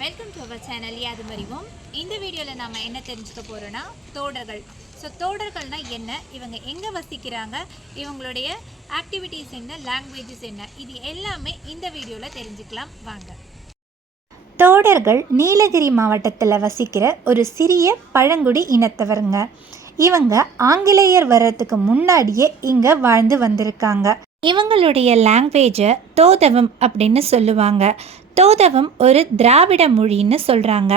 Welcome to our channel யாதும் அறிவோம் இந்த வீடியோவில் நம்ம என்ன தெரிஞ்சுக்க போகிறோன்னா தோடர்கள். ஸோ தோடர்கள்னால் என்ன? இவங்க எங்கே வசிக்கிறாங்க? இவங்களுடைய ஆக்டிவிட்டீஸ் என்ன? லாங்குவேஜஸ் என்ன? இது எல்லாமே இந்த வீடியோவில் தெரிஞ்சுக்கலாம். வாங்க. தோடர்கள் நீலகிரி மாவட்டத்தில் வசிக்கிற ஒரு சிறிய பழங்குடி இனத்தவருங்க. இவங்க ஆங்கிலேயர் வர்றதுக்கு முன்னாடியே இங்கே வாழ்ந்து வந்திருக்காங்க. இவங்களுடைய லாங்குவேஜை தோதவம் அப்படின்னு சொல்லுவாங்க. தோதவம் ஒரு திராவிட மொழின்னு சொல்கிறாங்க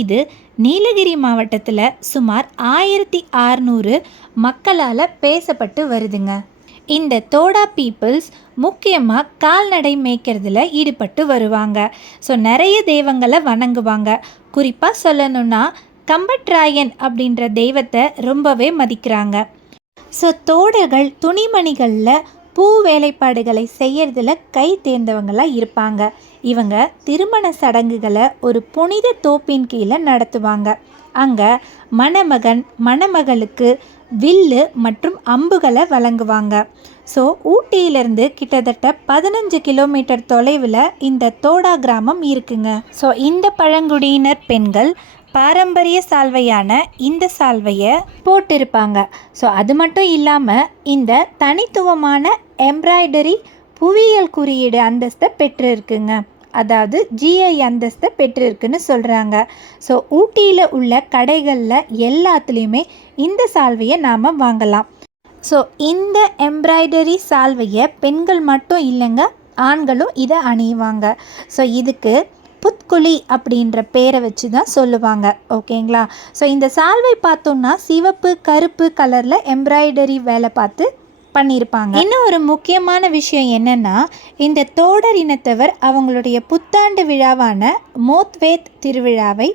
இது நீலகிரி மாவட்டத்தில் சுமார் ஆயிரத்தி அறநூறு மக்களால் பேசப்பட்டு வருதுங்க. இந்த தோடா பீப்புள்ஸ் முக்கியமாக கால்நடை மேய்க்கிறதுல ஈடுபட்டு வருவாங்க. ஸோ நிறைய தெய்வங்களை வணங்குவாங்க. குறிப்பாக சொல்லணும்னா கம்பட்ராயன் அப்படின்ற தெய்வத்தை ரொம்பவே மதிக்கிறாங்க. ஸோ தோடர்கள் துணிமணிகளில் பூ வேலைப்பாடுகளை செய்யறதுல கை தேர்ந்தவங்களாக இருப்பாங்க. இவங்க திருமண சடங்குகளை ஒரு புனித தோப்பின் கீழே நடத்துவாங்க. அங்கே மணமகன் மணமகளுக்கு வில்லு மற்றும் அம்புகளை வழங்குவாங்க. ஸோ ஊட்டியிலிருந்து கிட்டத்தட்ட பதினஞ்சு கிலோமீட்டர் தொலைவில் இந்த தோடா கிராமம் இருக்குங்க. ஸோ இந்த பழங்குடியினர் பெண்கள் பாரம்பரிய சால்வையான இந்த சால்வையை போட்டிருப்பாங்க. ஸோ அது மட்டும் இல்லாமல் இந்த தனித்துவமான எம்ப்ராய்டரி புவியியல் குறியீடு அந்தஸ்தை பெற்றிருக்குங்க. அதாவது ஜிஐ அந்தஸ்தை பெற்றிருக்குன்னு சொல்கிறாங்க ஸோ ஊட்டியில் உள்ள கடைகளில் எல்லாத்துலேயுமே இந்த சால்வையை நாம் வாங்கலாம். ஸோ இந்த எம்ப்ராய்டரி சால்வையை பெண்கள் மட்டும் இல்லைங்க ஆண்களும் இதை அணிவாங்க. ஸோ இதுக்கு புத்குழி அப்படின்ற பேரை வச்சு தான் சொல்லுவாங்க. ஓகேங்களா? ஸோ இந்த சால்வை பார்த்தோம்னா சிவப்பு கருப்பு கலரில் எம்ப்ராய்டரி வேலை பார்த்து பண்ணியிருப்பாங்க. இன்னும் ஒரு முக்கியமான விஷயம் என்னென்னா இந்த தோடர் இனத்தவர் அவங்களுடைய புத்தாண்டு விழாவான மோத்வேத் திருவிழாவை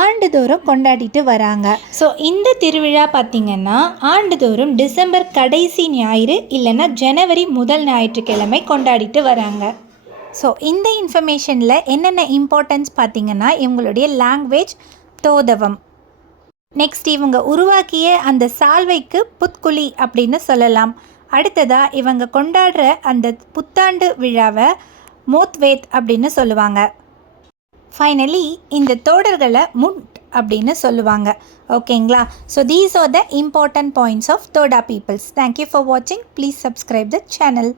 ஆண்டுதோறும் கொண்டாடிட்டு வராங்க. ஸோ இந்த திருவிழா பார்த்திங்கன்னா ஆண்டுதோறும் டிசம்பர் கடைசி ஞாயிறு இல்லைன்னா ஜனவரி முதல் ஞாயிற்றுக்கிழமை கொண்டாடிட்டு வராங்க. ஸோ இந்த இன்ஃபர்மேஷனில் என்னென்ன இம்பார்ட்டன்ஸ் பார்த்தீங்கன்னா இவங்களுடைய லாங்குவேஜ் தோதவம். நெக்ஸ்ட் இவங்க உருவாக்கிய அந்த சால்வைக்கு புத்குழி அப்படின்னு சொல்லலாம். அடுத்ததாக இவங்க கொண்டாடுற அந்த புத்தாண்டு விழாவை மோத்வேத் அப்படின்னு சொல்லுவாங்க. ஃபைனலி இந்த தோடர்களை முட் அப்படின்னு சொல்லுவாங்க. ஓகேங்களா so these are the important points of Toda peoples thank you for வாட்சிங் ப்ளீஸ் சப்ஸ்கிரைப் த சேனல்